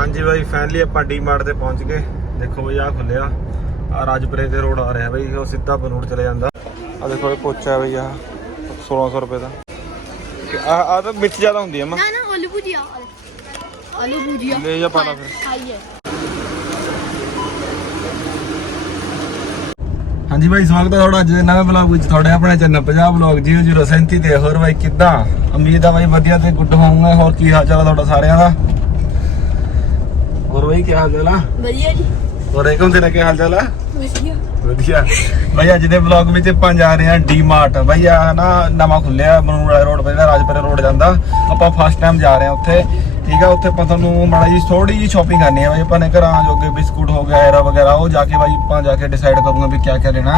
ਹਾਂਜੀ ਬਾਈ ਫਾਈਨਲੀ ਆਪਾਂ ਡੀ ਮਾਰਟ ਤੇ ਪਹੁੰਚ ਗਏ। ਦੇਖੋ ਬਈ ਆ ਖੁੱਲਿਆ ਆ ਰਾਜਪੁਰੇ ਤੇ ਰੋਡ ਆ ਰਿਹਾ ਬਈ ਉਹ ਸਿੱਧਾ ਬਨੂੜ ਚਲੇ ਜਾਂਦਾ। ਆ ਦੇਖੋ ਇਹ ਪੋਚਾ ਬਈ ਆ 1600 ਰੁਪਏ ਦਾ। ਆ ਆ ਤਾਂ ਮਿਰਚ ਜ਼ਿਆਦਾ ਹੁੰਦੀ ਹੈ ਮਾਂ ਨਾ ਨਾ ਆਲੂ ਭੁਜੀਆ। ਆਲੂ ਭੁਜੀਆ। ਲੈ ਜਾ ਪਾਣਾ ਫਿਰ। ਹਾਂਜੀ ਭਾਈ ਸਵਾਗਤ ਹੈ ਤੁਹਾਡਾ ਅੱਜ ਦੇ ਨਵੇਂ ਵਲੌਗ ਵਿੱਚ। ਤੁਹਾਡੇ ਆਪਣੇ ਚੈਨਲ 50 ਵਲੌਗ 0037 ਤੇ। ਹੋਰ ਭਾਈ ਕਿੱਦਾਂ? ਉਮੀਦ ਆ ਬਾਈ ਵਧੀਆ ਤੇ ਗੁੱਡ ਹੋਊਗਾ ਹੋਰ ਕੀ ਹਾਲ ਚਾਲ ਤੁਹਾਡਾ ਸਾਰਿਆਂ ਦਾ? ਬਈ ਕੀ ਹਾਲ ਚਾਲ ਆ? ਵਧੀਆ ਜੀ। ਵਾਲੇਕਮ ਤੇਰਾ ਕੀ ਹਾਲ ਚਾਲ ਆ? ਵਧੀਆ। ਵਧੀਆ। ਭਾਈ ਅੱਜ ਦੇ ਵਲੌਗ ਵਿੱਚ ਆਪਾਂ ਜਾ ਰਹੇ ਹਾਂ ਡੀਮਾਰਟ ਭਾਈ ਆ ਨਾ ਨਵਾਂ ਖੁੱਲਿਆ ਬਨੂੜਾ ਰੋਡ ਪਰ ਜਿਹੜਾ ਰਾਜਪੁਰੇ ਰੋਡ ਜਾਂਦਾ। ਆਪਾਂ ਫਸਟ ਟਾਈਮ ਜਾ ਰਹੇ ਹਾਂ ਉੱਥੇ। ਠੀਕ ਆ ਉੱਥੇ ਆਪਾਂ ਤੁਹਾਨੂੰ ਮਾੜਾ ਜੀ ਥੋੜੀ ਜੀ ਸ਼ਾਪਿੰਗ ਕਰਨੀ ਆ ਬਈ। ਆਪਾਂ ਨੇ ਘਰਾਂ ਜੋਗੇ ਬਿਸਕੁਟ ਹੋ ਗਿਆ ਐਰਾ ਵਗੈਰਾ ਉਹ ਜਾ ਕੇ ਬਾਈ ਆਪਾਂ ਜਾ ਕੇ ਡਿਸਾਈਡ ਕਰੂੰਗਾ ਵੀ ਕਿਆ ਕਿਆ ਲੈਣਾ।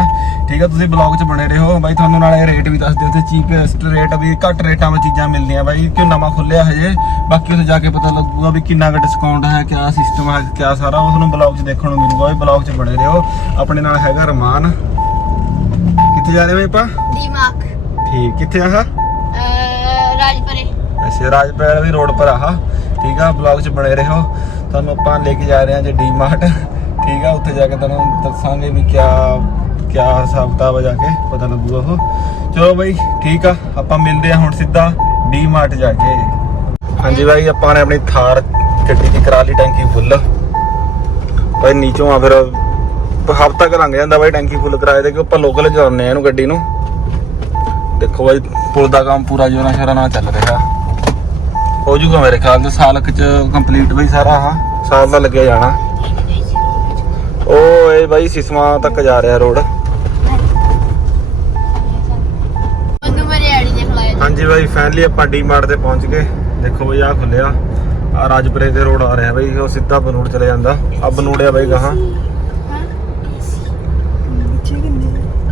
ਠੀਕ ਆ ਤੁਸੀਂ ਬਲੌਗ 'ਚ ਬਣੇ ਰਹੋ। ਬਾਈ ਤੁਹਾਨੂੰ ਨਾਲੇ ਰੇਟ ਵੀ ਦੱਸ ਦਿਓ ਤੇ ਚੀਪੈਸਟ ਰੇਟ ਵੀ ਘੱਟ ਰੇਟਾਂ 'ਚ ਚੀਜ਼ਾਂ ਮਿਲਦੀਆਂ ਬਾਈ ਕਿਉਂ ਨਵਾਂ ਖੁੱਲਿਆ ਹਜੇ। ਬਾਕੀ ਉੱਥੇ ਜਾ ਕੇ ਪਤਾ ਲੱਗੂਗਾ ਵੀ ਕਿੰਨਾ ਕੁ ਡਿਸਕਾਊਂਟ ਹੈ ਕਿਆ ਸਿਸਟਮ ਹੈ ਕਿਆ ਸਾਰਾ। ਉਹ ਤੁਹਾਨੂੰ ਬਲੌਗ 'ਚ ਦੇਖਣ ਨੂੰ ਮਿਲੂਗਾ ਬਾਈ ਬਲੌਗ 'ਚ ਬਣੇ ਰਹੋ। ਆਪਣੇ ਨਾਲ ਹੈਗਾ ਰਮਾਨ। ਕਿੱਥੇ ਜਾ ਰਹੇ ਬਾਈ ਆਪਾਂ? ਦੀਮਾਕ ਠੀਕ ਕਿੱਥੇ ਆਹ? ਰਾਜਪਰੇ। ਅੱਛਾ ਰਾਜਪਰੇ ਵਾਲੀ ਰੋਡ ਪਰ ਆਹ। ਠੀਕ ਆ? ਬਲੌਗ 'ਚ ਬਣੇ ਰਹੋ। ਤੁਹਾਨੂੰ ਆਪਾਂ ਲੈ ਕੇ ਜਾ ਰਹੇ ਹਾਂ ਜੇ ਡੀਮਾਰਟ ਠੀਕ ਆ? ਉੱਥੇ ਜਾ ਕੇ ਤੁਹਾਨੂੰ ਦੱਸਾਂਗੇ ਵੀ ਕਿਆ ਕਿਆ ਹਿਸਾਬ ਕਿਤਾਬ ਆ ਜਾ ਕੇ, ਪਤਾ ਲੱਗੂਗਾ ਉਹ। ਚਲੋ ਬਾਈ, ਠੀਕ ਆ। ਆਪਾਂ ਮਿਲਦੇ ਆ ਹੁਣ ਸਿੱਧਾ ਡੀਮਾਰਟ ਜਾ ਕੇ। ਹਾਂਜੀ ਬਾਈ, ਆਪਾਂ ਨੇ ਆਪਣੀ ਥਾਰ ਗੱਡੀ ਦੀ ਕਰਾ ਲਈ ਟੈਂਕੀ ਫੁੱਲ। ਭਾਈ ਨੀਚੋਂ ਆ ਫਿਰ ਹਫਤਾ ਕੁ ਲੰਘ ਜਾਂਦਾ ਬਾਈ ਟੈਂਕੀ ਫੁੱਲ ਕਰਾਏ ਤੇ ਕਿ ਆਪਾਂ ਲੋਕਲ ਚਲਾਉਂਦੇ ਆ ਇਹਨੂੰ ਗੱਡੀ ਨੂੰ। ਦੇਖੋ ਬਾਈ, ਪੁਲ ਦਾ ਕੰਮ ਪੂਰਾ ਜੋਰਾਂ ਸ਼ੋਰਾਂ ਨਾਲ ਚੱਲ ਰਿਹਾ। ਹੋ ਜੂਗਾ ਮੇਰੇ ਖਿਆਲ ਨਾਲ ਸਾਲ ਚ ਕੰਪਲੀਟ ਬਈ ਸਾਰਾ ਹਾਂ ਸਾਲ ਦਾ ਲੱਗਿਆ ਜਾਣਾ। ਉਹ ਬਾਈ ਸਿਸਮਾ ਤੱਕ ਜਾ ਰਿਹਾ ਰੋਡ। ਹਾਂਜੀ ਬਾਈ ਫਾਈਨਲੀ ਆਪਾਂ ਡੀਮਾਰਟ ਤੇ ਪਹੁੰਚ ਗਏ। ਦੇਖੋ ਬਈ ਆ ਖੁੱਲਿਆ ਆ ਰਾਜਪੁਰੇ ਦੇ ਰੋਡ ਆ ਰਿਹਾ ਬਾਈ ਉਹ ਸਿੱਧਾ ਬਨੂੜ ਚਲੇ ਜਾਂਦਾ। ਆ ਬਨੂੜਿਆ ਬਾਈ ਗਾਹਾਂ।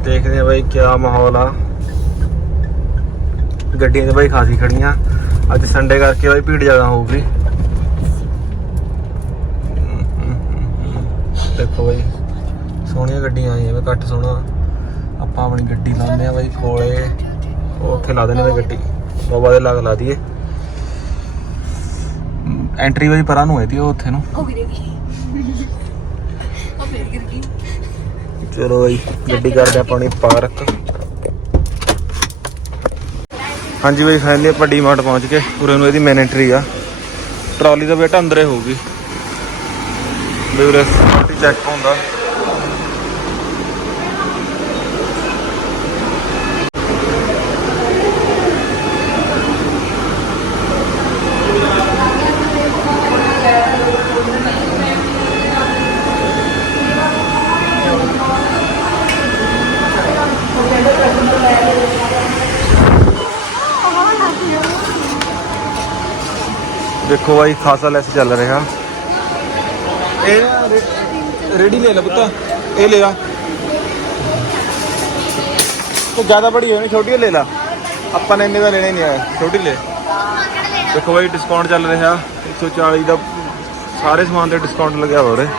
ਦੇਖਦੇ ਆ ਬਾਈ ਕੀ ਮਾਹੌਲ ਆ। ਗੱਡੀਆਂ ਤੇ ਬਾਈ ਖਾਸੀ ਖੜੀਆਂ। ਅੱਜ ਸੰਡੇ ਕਰਕੇ ਬਾਈ ਭੀੜ ਜ਼ਿਆਦਾ ਹੋਊਗੀ। ਦੇਖੋ ਬਾਈ ਸੋਹਣੀਆਂ ਗੱਡੀਆਂ ਆਈਆਂ ਵੇ ਘੱਟ ਸੋਹਣਾ। ਆਪਾਂ ਆਪਣੀ ਗੱਡੀ ਲਾਉਂਦੇ ਆ ਬਾਈ ਕੋਲੇ। ਉੱਥੇ ਲਾ ਦੇਣੇ ਗੱਡੀ। ਬਾਬਾ ਦੇ ਲਾਗ ਲਾ ਦਈਏ। ਐਂਟਰੀ ਵਾਲੀ ਪਰਾਂ ਨੂੰ ਹੈਦੀ ਉਹ ਉੱਥੇ ਨੂੰ। ਹੋ ਗਈ ਚਲੋ ਬਾਈ ਗੱਡੀ ਕਰਦੇ ਆਪਾਂ ਪਾਰਕ। ਹਾਂਜੀ ਬਈ ਫਾਈਨਲੀ ਆਪਾਂ ਡੀਮਾਰਟ ਪਹੁੰਚ ਕੇ ਉਰੇ ਨੂੰ ਇਹਦੀ ਮੇਨ ਐਂਟਰੀ ਆ। ਟਰਾਲੀ ਦਾ ਬੇਟਾ ਅੰਦਰੇ ਹੋਊਗੀ। ਬਈ, ਉਰੇ ਸਿਕਿਉਰਿਟੀ ਚੈੱਕ ਹੁੰਦਾ। ਦੇਖੋ ਬਾਈ ਖਾਸਾ ਲੈਸ ਚੱਲ ਰਿਹਾ। ਇਹ ਰੈਡੀ ਲੈ ਲੈ ਪੁੱਤਾ। ਇਹ ਲੈ ਆ। ਉਹ ਜ਼ਿਆਦਾ ਬੜੀ ਹੋਣੀ ਛੋਟੀ ਲੈ ਲੈ। ਆਪਾਂ ਨੇ ਇੰਨੇ ਦਾ ਲੈਣੇ ਨਹੀਂ ਆਏ ਛੋਟੀ ਲੈ। ਦੇਖੋ ਬਾਈ ਡਿਸਕਾਊਂਟ ਚੱਲ ਰਿਹਾ। 140 ਦਾ ਸਾਰੇ ਸਮਾਨ ਤੇ ਡਿਸਕਾਊਂਟ ਲੱਗਿਆ ਹੋ ਰਿਹਾ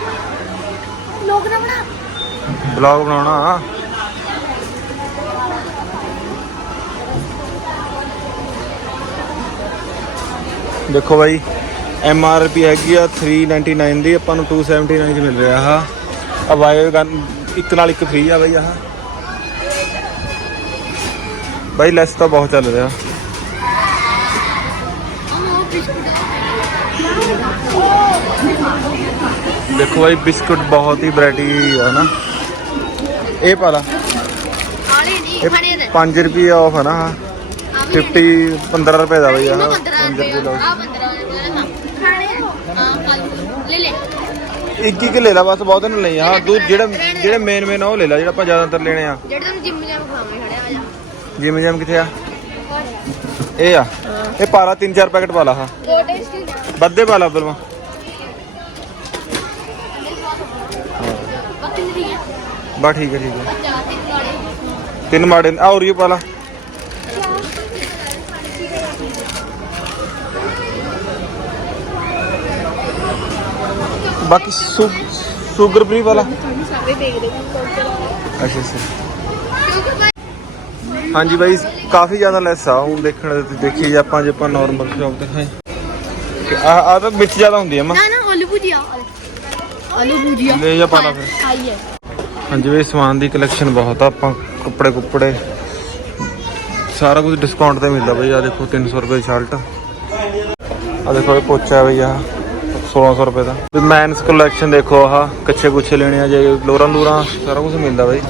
ਬਲੌਗ ਬਣਾਉਣਾ। ਦੇਖੋ ਬਾਈ ਐਮ ਆਰ ਪੀ ਹੈਗੀ ਆ 399 ਦੀ ਆਪਾਂ ਨੂੰ 279 ਚ ਮਿਲ ਰਿਹਾ ਆ ਆ ਵਾਇਰ ਗਨ ਇੱਕ ਨਾਲ ਇੱਕ ਫ੍ਰੀ ਆ ਬਾਈ ਆਹ। ਬਾਈ ਲੈਸ ਤਾਂ ਬਹੁਤ ਚੱਲ ਰਿਹਾ। ਦੇਖੋ ਬਾਈ ਬਿਸਕੁਟ ਬਹੁਤ ਹੀ ਵੈਰਾਈਟੀ ਆ ਨਾ। ਇਹ ਪਾ ਲਾ। ਆਲੇ ਨਹੀਂ ਖੜੇ ਦੇ। 5 ਰੁਪਏ ਆਫ ਹੈ ਨਾ 50 15 ਰੁਪਏ ਦਾ ਬਈ ਆਹ ਲੈ ਲਾ। ਬਸ ਬਹੁਤ ਨਾ ਲਈ ਹਾਂ ਜਿਹੜਾ ਜਿਹੜੇ ਮੇਨ ਮੇਨ ਉਹ ਲੈ ਲਾ ਜਿਹੜਾ ਆਪਾਂ ਜ਼ਿਆਦਾਤਰ ਲੈਣੇ ਆ। ਜਿਹੜੇ ਤੁਹਾਨੂੰ ਜਿੰਮ ਆ? ਇਹ ਆ। ਇਹ ਪਾਲਾ 3-4 ਪੈਕਟ ਪਾਲਾ ਹਾਂ ਬੱਦੇ ਪਾਲਾ ਅਬਦੁਲ ਮਾ ਠੀਕ ਹੈ। ਠੀਕ ਹੈ ਤਿੰਨ ਮਾੜੇ ਆ ਔਰੀਓ ਪਾਲਾ। ਬਾਕੀ ਸ਼ੂਗਰ ਫ੍ਰੀ ਵਾਲਾ? ਅੱਛਾ ਅੱਛਾ। ਹਾਂਜੀ ਬਾਈ ਕਾਫੀ ਜ਼ਿਆਦਾ ਲੈਸ ਆ ਹੁਣ ਦੇਖਣ ਦੇ ਦੇਖੀ ਜੇ ਆਪਾਂ ਜੇ ਆਪਾਂ ਨਾਰਮਲ ਸ਼ਾਪ ਤੇ ਖਾਏ ਆ ਆ ਤਾਂ ਵਿੱਚ ਜ਼ਿਆਦਾ ਹੁੰਦੀ ਹੈ ਮਾ। ਨਾ ਨਾ ਆਲੂ ਭੁਜੀਆ। ਆਲੂ ਭੁਜੀਆ। ਲੈ ਜਾ ਪਾਣਾ ਫਿਰ। ਆਈਏ ਹਾਂਜੀ ਬਈ ਸਮਾਨ ਦੀ ਕਲੈਕਸ਼ਨ ਬਹੁਤ ਆ ਆਪਾਂ ਕੱਪੜੇ ਕੁੱਪੜੇ। ਸਾਰਾ ਕੁਝ ਡਿਸਕਾਊਂਟ ਤੇ ਮਿਲਦਾ ਬਈ ਆ ਦੇਖੋ 300 ਰੁਪਏ ਸ਼ਰਟ ਆ ਦੇਖੋ ਇਹ ਪੋਚਾ ਬਈ ਆ। 1600 ਰੁਪਏ ਦਾ। ਵੀ ਮੈਨਸ ਕਲੈਕਸ਼ਨ ਦੇਖੋ ਆਹ ਕੱਚੇ ਕੁੱਛੇ ਲੈਣੇ ਆ ਜੇ ਲੋਰਾਂ ਲੂਰਾਂ ਸਾਰਾ ਕੁਝ ਮਿਲਦਾ ਬਈ।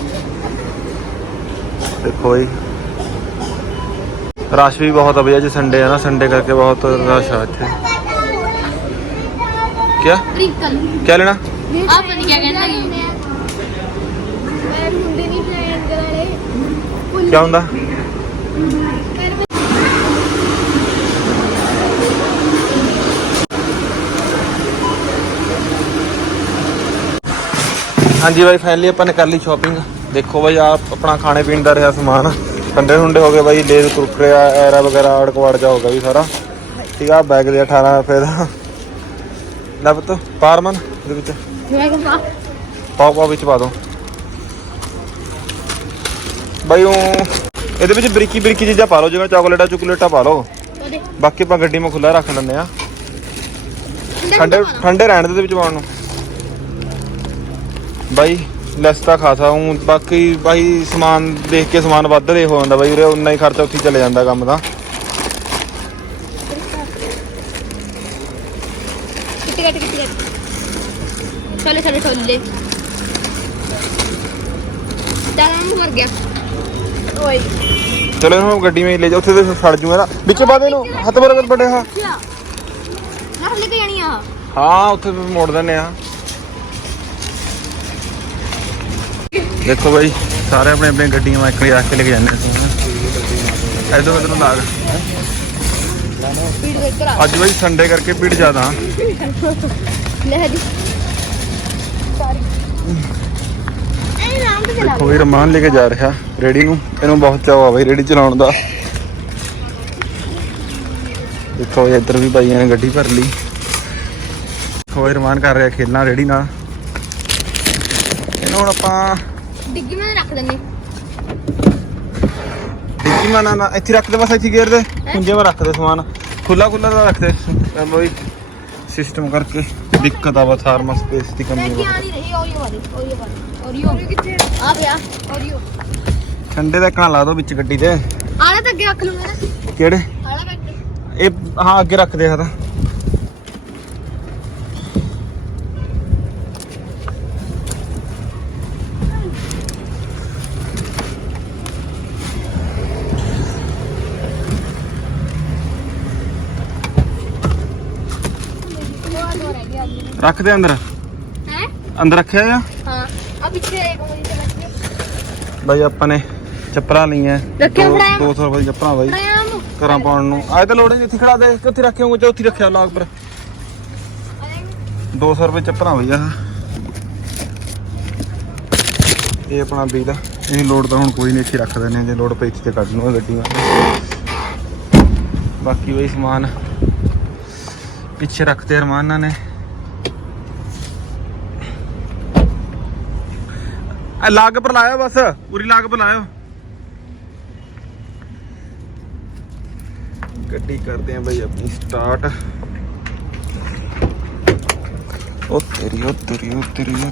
ਦੇਖੋ ਬਈ। ਰਸ਼ ਵੀ ਬਹੁਤ ਆ ਬਈ ਅੱਜ ਸੰਡੇ ਆ ਨਾ ਸੰਡੇ ਕਰਕੇ ਬਹੁਤ ਰਸ਼ ਆ ਇੱਥੇ। ਕੀ ਕੀ ਲੈਣਾ? ਆ ਪਤਾ ਨਹੀਂ ਕੀ ਕਹਿੰਦਾ ਕੀ ਮੈਂ ਹੁੰਦੇ ਨਹੀਂ ਟ੍ਰਾਇੰਗਲ ਵਾਲੇ ਕੀ ਹੁੰਦਾ? ਹਾਂਜੀ ਬਾਈ ਫਾਈਨਲੀ ਆਪਾਂ ਨੇ ਕਰ ਲਈ ਸ਼ਾਪਿੰਗ ਦੇਖੋ ਬਾਈ ਆ ਆਪਣਾ ਖਾਣੇ ਪੀਣ ਦਾ ਰਿਹਾ ਸਮਾਨ। ਠੰਡੇ ਠੁੰਡੇ ਹੋ ਗਏ ਬਾਈ ਲੇਜ਼ ਕੁਰਕਰੇ ਐਰਾ ਵਗੈਰਾ ਅੜਕਵਾੜ ਜਾ ਹੋ ਗਿਆ ਵੀ ਸਾਰਾ। ਠੀਕ ਆ ਬੈਗ ਦੇ 18 ਰੁਪਏ ਦਾ। ਲੈ ਪੁੱਤ ਪਾਰਮਨ ਦੇ ਵਿੱਚ। ਪਾਓ ਪਾਓ ਵਿੱਚ ਪਾ ਦੋ। ਬਾਈ ਉਹ ਇਹਦੇ ਵਿੱਚ ਬਰੀਕੀ ਬਰੀਕੀ ਚੀਜ਼ਾਂ ਪਾ ਲਓ ਜਿਵੇਂ ਚਾਕਲੇਟਾਂ ਚੁਕਲੇਟਾਂ ਪਾ ਲਓ। ਬਾਕੀ ਆਪਾਂ ਗੱਡੀ 'ਮਾ ਖੁੱਲਾ ਰੱਖ ਲੈਂਦੇ ਆ ਠੰਡੇ ਠੰਡੇ ਰਹਿਣ ਦੇ ਵਿੱਚ ਪਾਉਣ ਨੂੰ। ਬਾਈ ਲੈਸ ਤਾਂ ਖਾਸਾ ਹੂੰ ਬਾਕੀ ਬਾਈ ਸਮਾਨ ਦੇਖ ਕੇ ਸਮਾਨ ਵੱਧ ਦੇ ਹੋ ਜਾਂਦਾ ਬਾਈ ਉਰੇ ਉਨਾ ਹੀ ਖਰਚਾ ਉੱਥੇ ਹੀ ਚਲੇ ਜਾਂਦਾ ਕੰਮ ਦਾ। ਕਿੱਥੇ ਕੱਟ ਕਿੱਥੇ ਕੱਟ? ਚਲੇ ਚਲੇ ਚਲੇ ਦਾਲਾਂ ਮਰ ਗਿਆ। ਓਏ। ਚਲੋ ਇਹਨੂੰ ਗੱਡੀ 'ਮਾ ਹੀ ਲੈ ਜਾ ਉੱਥੇ ਤੇ ਸੜ ਜੂਗਾ ਨਾ। ਵਿੱਚ ਪਾ ਦੇ ਇਹਨੂੰ ਹੱਥ ਬਰਕਤ ਬੜੇ ਹਾਂ ਨਾ ਲੈ ਕੇ ਜਾਣੀ ਆ। ਹਾਂ ਉੱਥੇ ਮੋੜ ਦਿੰਨੇ ਆ। ਦੇਖੋ ਬਾਈ ਸਾਰੇ ਆਪਣੇ ਆਪਣੇ ਗੱਡੀਆਂ ਇੱਕ ਰੱਖ ਕੇ ਲੈ ਕੇ ਜਾਂਦੇ ਆ। ਇਧਰ ਉਧਰ ਲਾਗ। ਅੱਜ ਬਾਈ ਸੰਡੇ ਕਰਕੇ ਭੀੜ ਜ਼ਿਆਦਾ। ਲੈ ਦੇਖੋ ਵੀ ਰਮਾਨ ਲੈ ਕੇ ਜਾ ਰਿਹਾ ਰੇੜੀ ਨੂੰ। ਇਹਨੂੰ ਬਹੁਤ ਚਾਅ ਆ ਬਾਈ ਰੇੜੀ ਚਲਾਉਣ ਦਾ। ਦੇਖੋ ਇੱਧਰ ਵੀ ਬਾਈਆਂ ਨੇ ਗੱਡੀ ਭਰ ਲਈ। ਕੋਈ ਰਮਾਨ ਕਰ ਰਿਹਾ ਖੇਲਣਾ ਰੇੜੀ ਨਾਲ। ਇਹਨੂੰ ਹੁਣ ਆਪਾਂ ਡਿੱਗੀ ਮੈਂ ਰੱਖ ਦਿੰਨੀ ਡਿੱਗੀ ਮਾ ਨਾ ਨਾ ਇੱਥੇ ਰੱਖ ਦੇ ਬਸ ਇੱਥੇ ਗੇਰ ਦੇ। ਪੁੰਜੇ ਮਾ ਰੱਖ ਦੇ ਸਮਾਨ। ਖੁੱਲਾ ਖੁੱਲਾ ਦਾ ਰੱਖ ਦੇ। ਬਈ ਸਿਸਟਮ ਕਰਕੇ ਦਿੱਕਤ ਆ ਬਸ ਹਾਰਮਾ ਸਪੇਸ ਦੀ ਕਮੀ ਕੀ ਆ। ਨਹੀਂ ਰਹੀ ਓਰੀਓ ਵਾਲੀ ਓਰੀਓ ਵਾਲੀ ਓਰੀਓ। ਕਿੱਥੇ ਆ? ਗਿਆ ਓਰੀਓ। ਠੰਡੇ ਦਾ ਕਣਾ ਲਾ ਦੋ ਵਿੱਚ ਗੱਡੀ ਤੇ। ਆਲਾ ਤਾਂ ਅੱਗੇ ਰੱਖ ਲੂੰਗਾ ਨਾ। ਕਿਹੜੇ? ਆਲਾ ਕੱਟ ਇਹ ਹਾਂ ਅੱਗੇ ਰੱਖ ਦੇ ਹਾਂ ਉਹ ਦੋ ਰਹਿ ਗਿਆ ਰੱਖ ਦੇ ਅੰਦਰ। ਹੈ? ਅੰਦਰ ਰੱਖਿਆ ਆ? ਹਾਂ ਆ ਪਿੱਛੇ ਇੱਕ ਮੁੰਡੀ ਤੇ ਲੱਗ ਬਾਈ ਆਪਾਂ ਨੇ ਚੱਪਲਾਂ ਲਈਆਂ। ਰੱਖਿਆ ਦੋ- ਫੜਾਇਆ। 200 ਰੁਪਏ ਚੱਪਲਾਂ ਬਾਈ। ਨੂੰ ਘਰਾਂ ਪਾਉਣ ਨੂੰ। ਆਏ ਤਾਂ ਲੋੜ ਨਹੀਂ ਇੱਥੇ ਖੜਾ ਦੇ। ਕਿੱਥੇ ਰੱਖਿਆ ਹੋਊਗਾ? ਚੌਥੀ ਰੱਖਿਆ ਲਾਗ ਪਰ। 200 ਰੁਪਏ ਚੱਪਲਾਂ ਬਈ ਆਹ। ਇਹ ਆਪਣਾ ਬਿੱਲ ਆ ਇਹ ਲੋਡ ਤਾਂ ਹੁਣ ਕੋਈ ਨਹੀਂ ਇੱਥੇ ਰੱਖ ਦਿੰਦੇ ਜੇ ਲੋਡ ਪਈ ਇੱਥੇ ਤੇ ਕੱਢ ਲੂਗਾ ਗੱਡੀਆਂ। ਬਾਕੀ ਵਹੀ ਸਮਾਨ ਪਿੱਛੇ ਰੱਖਤੇ ਅਰਮਾਨਾਂ ਨੇ। ਆ ਲਾਗ ਪਰ ਲਾਇਆ ਬਸ। ਪੂਰੀ ਲਾਗ ਪਰ ਲਾਇਓ। ਗੱਡੀ ਕਰਦੇ ਆ ਬਈ ਆਪਣੀ ਸਟਾਰਟ ਉਹ ਤੇਰੀ ਉਹ ਤੇਰੀ ਉਹ ਤੇਰੀ ਉਹ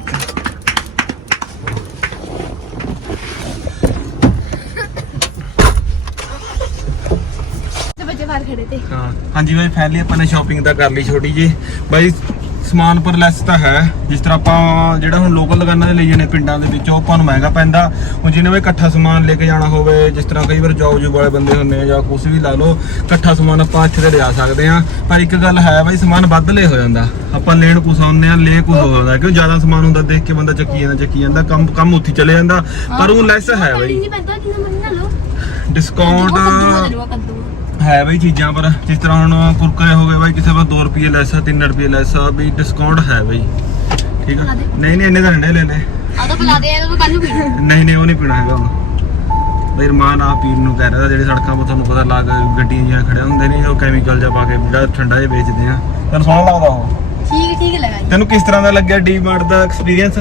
ਤੇ ਬੱਚੇ ਬਾਹਰ ਖੜੇ ਤੇ? ਹਾਂ। ਹਾਂਜੀ ਬਾਈ ਫਾਈਨਲੀ ਆਪਾਂ ਨੇ ਸ਼ਾਪਿੰਗ ਤਾਂ ਕਰ ਲਈ ਛੋਟੀ ਜੀ ਬਾਈ ਸਮਾਨ ਪਰ ਲੈਸ ਤਾਂ ਹੈ। ਜਿਸ ਤਰ੍ਹਾਂ ਆਪਾਂ ਜਿਹੜਾ ਹੁਣ ਲੋਕਲ ਦੁਕਾਨਾਂ ਦੇ ਲਈ ਜਾਂਦੇ ਪਿੰਡਾਂ ਦੇ ਵਿੱਚ ਉਹ ਆਪਾਂ ਨੂੰ ਮਹਿੰਗਾ ਪੈਂਦਾ। ਹੁਣ ਜਿਹਨੇ ਵੀ ਇਕੱਠਾ ਸਮਾਨ ਲੈ ਕੇ ਜਾਣਾ ਹੋਵੇ ਜਿਸ ਤਰ੍ਹਾਂ ਕਈ ਵਾਰ ਜੌਬ ਜੂਬ ਵਾਲੇ ਬੰਦੇ ਹੁੰਦੇ ਆ ਜਾਂ ਕੁਝ ਵੀ ਲਾ ਲਓ ਇਕੱਠਾ ਸਮਾਨ ਆਪਾਂ ਇੱਥੇ ਤੇ ਲਿਆ ਸਕਦੇ ਆ ਪਰ ਇੱਕ ਗੱਲ ਹੈ ਬਾਈ ਸਮਾਨ ਵੱਧ ਲੈ ਹੋ ਜਾਂਦਾ। ਆਪਾਂ ਲੈਣ ਕੁਛ ਆਉਂਦੇ ਆ ਲੈ ਕੁਛ ਹੋ ਜਾਂਦਾ। ਕਿਉਂ? ਜ਼ਿਆਦਾ ਸਮਾਨ ਹੁੰਦਾ ਦੇਖ ਕੇ ਬੰਦਾ ਚੱਕੀ ਜਾਂਦਾ ਚੱਕੀ ਜਾਂਦਾ ਕੰਮ ਕੰਮ ਉੱਥੇ ਚਲੇ ਜਾਂਦਾ। ਪਰ ਉਹ ਲੈਸ ਹੈ ਬਾਈ। ਡਿਸਕਾਊਂਟ ਹੈ ਬਈ ਚੀਜ਼ਾਂ ਪਰ ਜਿਸ ਤਰ੍ਹਾਂ ਹੁਣ ਕੁਰਕਰੇ ਹੋ ਗਏ ਬਾਈ ਕਿਸੇ ਪਰ 2 ਰੁਪਏ ਲੈਸ ਆ 3 ਰੁਪਏ ਲੈਸ ਆ ਵੀ ਡਿਸਕਾਊਂਟ ਹੈ ਬਈ। ਠੀਕ ਆ? ਨਹੀਂ ਨਹੀਂ ਇੰਨੇ ਤਾਂ ਨਹੀਂ ਲੈ ਲੈ ਆ ਤਾਂ ਬੁਲਾ ਦੇ ਇਹਨੂੰ ਕੱਲ ਨੂੰ ਪੀਣਾ। ਨਹੀਂ ਨਹੀਂ ਉਹ ਨਹੀਂ ਪੀਣਾ ਹੈਗਾ ਹੁਣ। ਬਈ ਰਮਾਨ ਆ ਪੀਣ ਨੂੰ ਕਹਿ ਰਿਹਾ ਜਿਹੜੇ ਸੜਕਾਂ 'ਤੇ ਤੁਹਾਨੂੰ ਪਤਾ ਲੱਗ ਗੱਡੀਆਂ ਜਿਹੀਆਂ ਖੜੇ ਹੁੰਦੇ ਨੇ ਉਹ ਕੈਮੀਕਲ ਜਿਹਾ ਪਾ ਕੇ ਜਿਹੜਾ ਠੰਡਾ ਜਿਹਾ ਵੇਚਦੇ ਆ। ਤੈਨੂੰ ਸੋਹਣਾ ਲੱਗਦਾ ਉਹ? ਠੀਕ ਠੀਕ ਲਗਾ ਜੀ। ਤੈਨੂੰ ਕਿਸ ਤਰ੍ਹਾਂ ਦਾ ਲੱਗਿਆ ਡੀ ਮਾਰਟ ਦਾ ਐਕਸਪੀਰੀਅੰਸ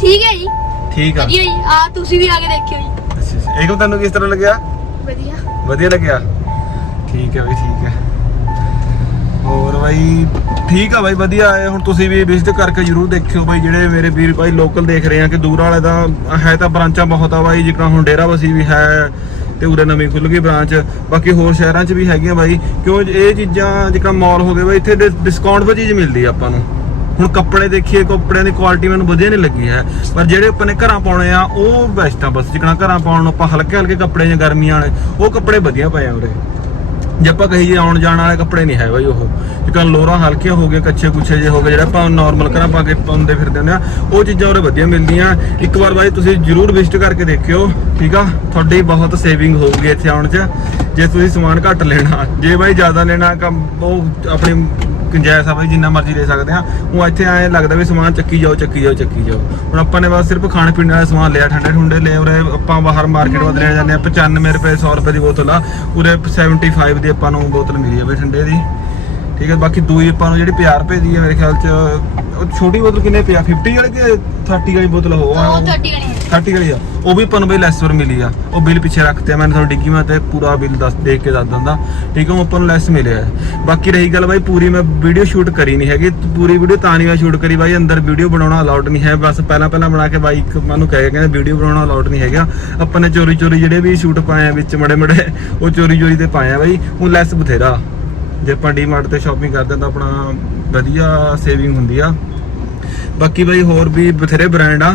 ਠੀਕ ਹੈ ਜੀ। ਠੀਕ ਆ। ਵਧੀਆ ਜੀ। ਆ ਤੁਸੀਂ ਵੀ ਆ ਕੇ ਦੇਖਿਓ ਜੀ। ਅੱਛਾ ਅੱਛਾ। ਇਹ ਤੈਨੂੰ ਕਿਸ ਤਰ੍ਹਾਂ ਲੱਗਿਆ? ਵਧੀਆ। ਵਧੀਆ ਲੱਗਿਆ? ਠੀਕ ਹੈ ਬਈ ਠੀਕ ਹੈ। ਹੋਰ ਬਾਈ, ਠੀਕ ਆ ਬਾਈ, ਵਧੀਆ ਹੈ। ਹੁਣ ਤੁਸੀਂ ਵੀ ਵਿਜ਼ਿਟ ਕਰਕੇ ਜਰੂਰ ਦੇਖਿਓ ਬਾਈ, ਜਿਹੜੇ ਮੇਰੇ ਵੀਰ ਭਾਈ ਲੋਕਲ ਦੇਖ ਰਹੇ ਆ ਕਿ ਦੂਰ ਵਾਲੇ ਦਾ ਹੈ ਤਾਂ ਬ੍ਰਾਂਚਾਂ ਬਹੁਤ ਆ ਬਾਈ, ਜਿੱਦਾਂ ਹੁਣ ਡੇਰਾ ਬਸੀ ਵੀ ਹੈ ਤੇ ਉਰੇ ਨਵੀਂ ਖੁੱਲ ਗਈ ਬ੍ਰਾਂਚ। ਬਾਕੀ ਹੋਰ ਸ਼ਹਿਰਾਂ 'ਚ ਵੀ ਹੈਗੀਆਂ ਬਾਈ, ਕਿਉਂ ਇਹ ਚੀਜ਼ਾਂ ਜਿੱਦਾਂ ਮਾਲ ਹੋ ਗਏ ਬਾਈ, ਇੱਥੇ ਡਿਸਕਾਊਂਟ 'ਤੇ ਚੀਜ਼ ਮਿਲਦੀ ਆ ਆਪਾਂ ਨੂੰ। ਹੁਣ ਕੱਪੜੇ ਦੇਖੀਏ, ਕੱਪੜਿਆਂ ਦੀ ਕੁਆਲਿਟੀ ਮੈਨੂੰ ਵਧੀਆ ਨਹੀਂ ਲੱਗੀ ਹੈ। ਪਰ ਜਿਹੜੇ ਆਪਾਂ ਨੇ ਘਰਾਂ ਪਾਉਣੇ ਆ, ਉਹ ਬੈਸਟ ਆ ਬਸ। ਜਿਕਣਾ ਘਰਾਂ ਪਾਉਣ ਨੂੰ ਆਪਾਂ ਹਲਕੇ ਹਲਕੇ ਕੱਪੜੇ ਜਾਂ ਗਰਮੀਆਂ ਵਾਲੇ, ਉਹ ਕੱਪੜੇ ਵਧੀਆ ਪਏ ਆ ਉਰੇ। ਜੇ ਆਪਾਂ ਕਹੀ ਆਉਣ ਜਾਣ ਵਾਲੇ ਕੱਪੜੇ ਨਹੀਂ ਹੈ ਬਾਈ ਉਹ। ਜਿਕਾ ਲੋਰਾਂ ਹਲਕੀਆਂ ਹੋ ਗਏ, ਕੱਚੇ ਕੁੱਛੇ ਜੇ ਹੋ ਗਏ, ਜਿਹੜਾ ਆਪਾਂ ਨਾਰਮਲ ਘਰਾਂ ਪਾ ਕੇ ਪਾਉਂਦੇ ਫਿਰਦੇ ਹੁੰਦੇ ਆ, ਉਹ ਚੀਜ਼ਾਂ ਉਰੇ ਵਧੀਆ ਮਿਲਦੀਆਂ। ਇੱਕ ਵਾਰ ਬਾਈ ਤੁਸੀਂ ਜਰੂਰ ਵਿਜ਼ਿਟ ਕਰਕੇ ਦੇਖਿਓ, ਠੀਕ ਆ? ਤੁਹਾਡੀ ਬਹੁਤ ਸੇਵਿੰਗ ਹੋਊਗੀ ਇੱਥੇ ਆਉਣ 'ਚ। ਜੇ ਤੁਸੀਂ ਸਮਾਨ ਘੱਟ ਲੈਣਾ, ਜੇ ਬਾਈ ਜ਼ਿਆਦਾ ਲੈਣਾ ਉਹ ਆਪਣੀ ਗੁੰਜਾਇਸ਼ ਆ ਬਾਈ, ਜਿੰਨਾ ਮਰਜ਼ੀ ਲੈ ਸਕਦੇ ਆ ਉਹ ਇੱਥੇ ਐਂ ਲੱਗਦਾ ਵੀ ਸਮਾਨ ਚੱਕੀ ਜਾਓ ਚੱਕੀ ਜਾਓ ਚੱਕੀ ਜਾਓ। ਹੁਣ ਆਪਾਂ ਨੇ ਬਸ ਸਿਰਫ ਖਾਣ ਪੀਣ ਵਾਲਾ ਸਮਾਨ ਲਿਆ, ਠੰਡੇ ਠੁੰਡੇ ਲੈ ਉਰੇ ਆਪਾਂ ਬਾਹਰ ਮਾਰਕੀਟ ਵੱਲ ਲੈ ਜਾਂਦੇ ਆ 95 ਰੁਪਏ 100 ਰੁਪਏ ਦੀ ਬੋਤਲ ਆ। ਉਰੇ 75 ਦੀ ਆਪਾਂ ਨੂੰ ਬੋਤਲ ਮਿਲੀ ਆ ਬਈ, ਠੰਡੇ ਦੀ। ਠੀਕ ਹੈ ਬਾਕੀ ਦੂਈ ਆਪਾਂ ਨੂੰ ਜਿਹੜੀ 50 ਰੁਪਏ ਦੀ ਹੈ ਮੇਰੇ ਖਿਆਲ ਚ ਉਹ ਛੋਟੀ ਬੋਤਲ ਕਿੰਨੇ ਪਿਆ 50 ਵਾਲੀ ਕਿ 30 ਵਾਲੀ ਬੋਤਲ ਹੋ ਉਹ 30 ਵਾਲੀ 30 ਵਾਲੀ ਆ। ਉਹ ਵੀ ਆਪਾਂ ਨੂੰ ਬਈ ਲੈਸ ਪਰ ਮਿਲੀ ਆ। ਉਹ ਬਿੱਲ ਪਿੱਛੇ ਰੱਖਤੇ ਆ ਮੈंने ਤੁਹਾਨੂੰ ਡਿੱਗੀ ਮੈਂ ਤੇ ਪੂਰਾ ਬਿੱਲ ਦੱਸ ਦੇਖ ਕੇ ਦੱਸ ਦਿੰਦਾ। ਠੀਕ ਆ ਉਹ ਆਪਾਂ ਨੂੰ ਲੈਸ ਮਿਲਿਆ ਹੈ। ਬਾਕੀ ਰਹੀ ਗੱਲ ਬਾਈ ਪੂਰੀ ਮੈਂ ਵੀਡੀਓ ਸ਼ੂਟ ਕਰੀ ਨਹੀਂ ਹੈਗੀ। ਪੂਰੀ ਵੀਡੀਓ ਤਾਂ ਨਹੀਂ ਮੈਂ ਸ਼ੂਟ ਕਰੀ ਬਾਈ ਅੰਦਰ ਵੀਡੀਓ ਬਣਾਉਣਾ ਅਲਾਉਡ ਨਹੀਂ ਹੈ। ਬਸ ਪਹਿਲਾਂ ਪਹਿਲਾਂ ਬਣਾ ਕੇ ਬਾਈ ਮੈਨੂੰ ਕਹਿ ਕਹਿੰਦੇ ਵੀਡੀਓ ਬਣਾਉਣਾ ਅਲਾਉਡ ਨਹੀਂ ਹੈਗਾ। ਆਪਾਂ ਨੇ ਚੋਰੀ ਚੋਰੀ ਜਿਹੜੇ ਵੀ ਸ਼ੂਟ ਪਾਏ ਆ ਵਿੱਚ ਮੜੇ ਮੜੇ ਉਹ ਚੋਰੀ ਚੋਰੀ ਤੇ ਪਾਏ ਆ ਬਾਈ। ਉਹ ਲੈਸ ਬਥੇਰਾ। ਜੇ ਆਪਾਂ ਡੀਮਾਰਟ ਤੇ ਸ਼ਾਪਿੰਗ ਕਰਦੇ ਹਾਂ ਤਾਂ ਆਪਣਾ ਵਧੀਆ ਸੇਵਿੰਗ ਹੁੰਦੀ ਆ। ਬਾਕੀ ਬਾਈ ਹੋਰ ਵੀ ਬਥੇਰੇ ਬ੍ਰਾਂਡ ਆ,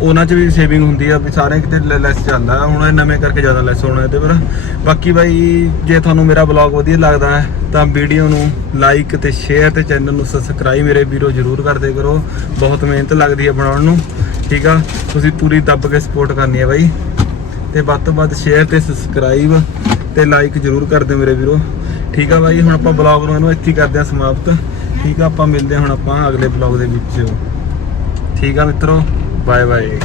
ਉਹਨਾਂ 'ਚ ਵੀ ਸੇਵਿੰਗ ਹੁੰਦੀ ਆ ਵੀ ਸਾਰੇ ਕਿਤੇ ਲੈਸ ਚੱਲਦਾ ਹੁਣ ਇਹ ਨਵੇਂ ਕਰਕੇ ਜ਼ਿਆਦਾ ਲੈਸ ਹੋਣਾ ਇਹਦੇ ਪਰ। ਬਾਕੀ ਬਾਈ ਜੇ ਤੁਹਾਨੂੰ ਮੇਰਾ ਬਲੌਗ ਵਧੀਆ ਲੱਗਦਾ ਹੈ, ਤਾਂ ਵੀਡੀਓ ਨੂੰ ਲਾਈਕ ਤੇ ਸ਼ੇਅਰ ਤੇ ਚੈਨਲ ਨੂੰ ਸਬਸਕ੍ਰਾਈਬ ਮੇਰੇ ਵੀਰੋ ਜਰੂਰ ਕਰਦੇ ਕਰੋ। ਬਹੁਤ ਮਿਹਨਤ ਲੱਗਦੀ ਹੈ ਬਣਾਉਣ ਨੂੰ। ਠੀਕ ਆ? ਤੁਸੀਂ ਪੂਰੀ ਦੱਬ ਕੇ ਸਪੋਰਟ ਕਰਨੀ ਹੈ ਬਾਈ। ਤੇ ਵੱਧ ਤੋਂ ਵੱਧ ਸ਼ੇਅਰ ਤੇ ਸਬਸਕ੍ਰਾਈਬ ਤੇ ਲਾਈਕ ਜਰੂਰ ਕਰ ਦਿਓ ਮੇਰੇ ਵੀਰੋ। ਠੀਕ ਆ ਬਾਈ, ਹੁਣ ਆਪਾਂ ਬਲੌਗ ਨੂੰ ਇਹਨੂੰ ਇੱਥੇ ਹੀ ਕਰਦੇ ਹਾਂ ਸਮਾਪਤ। ਠੀਕ ਆ, ਆਪਾਂ ਮਿਲਦੇ ਹਾਂ ਹੁਣ ਆਪਾਂ ਅਗਲੇ ਬਲੌਗ ਦੇ ਵਿੱਚ। ਠੀਕ ਆ ਮਿੱਤਰੋ ਬਾਏ ਬਾਏ